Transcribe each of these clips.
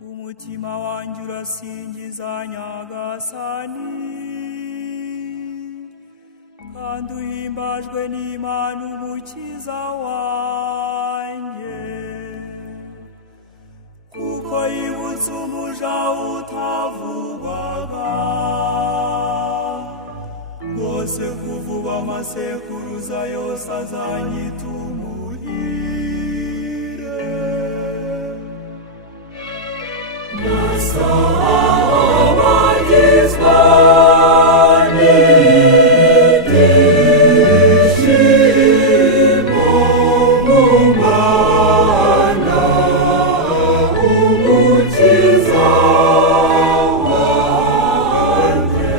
umutima wanjye urasingiza nyagasani kandi uhimbajwe n'Imana umukiza wanjye kuko yibutse umuja utavugwaga rwose kuva ubu amasekuruza yose azanyita umuhire nasabagizwa n'ibyishimo mu Mana umukiza wanjye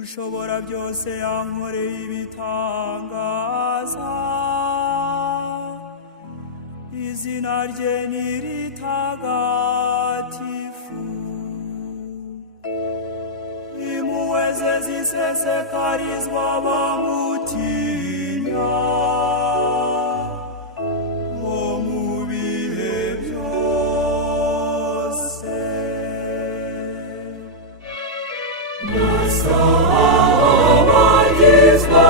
ushobora byose yankoreye ibitangaza izina rye ni ritagatifu impuhwe ze zisesekarizwa abamutinya bo mu bihe byose nasabagizwa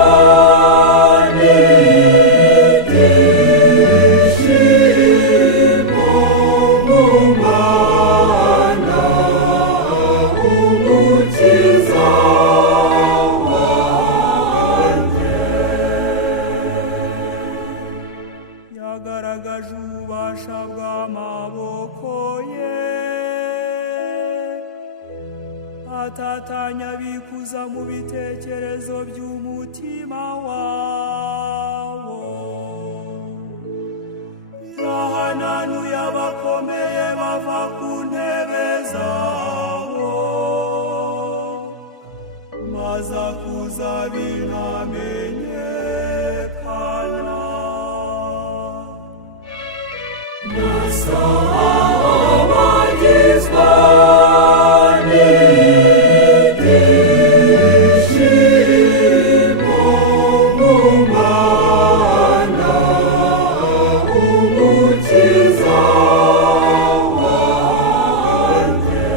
yagaragaje ububasha bw'amaboko ye atatanya bikuza mu bitekerezo by'umutima wabo yahananuye abakomeye bava ku ntebe zabo maze akuza binamenyekana nasabagizwa n'ibyishimo mu Mana umukiza wanjye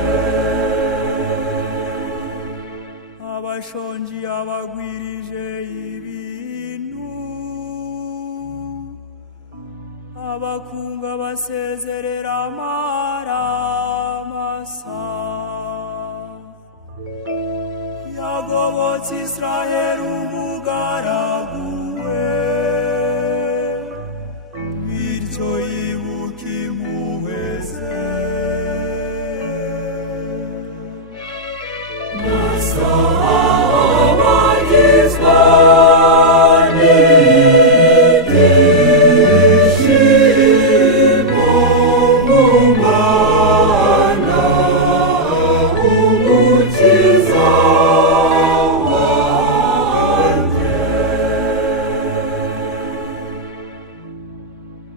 abashonji abagwirije ibintu abakunga basezerera amaramasa yagobotse Israheli umugaragu we bityo yibuka impuhwe ze nasabagizwa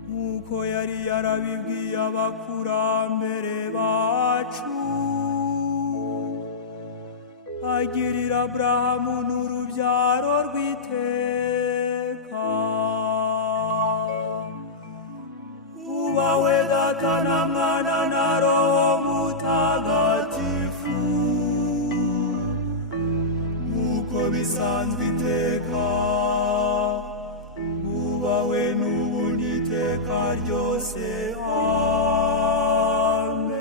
nk'uko yari yarabibwiye abakurambere bacu agirira Aburahamu n'urubyaro rw'iteka ubawe data na mwana na roho mutagatifu nk'uko bisanzwe iteka ubawe n'ubu n'iteka ryose amen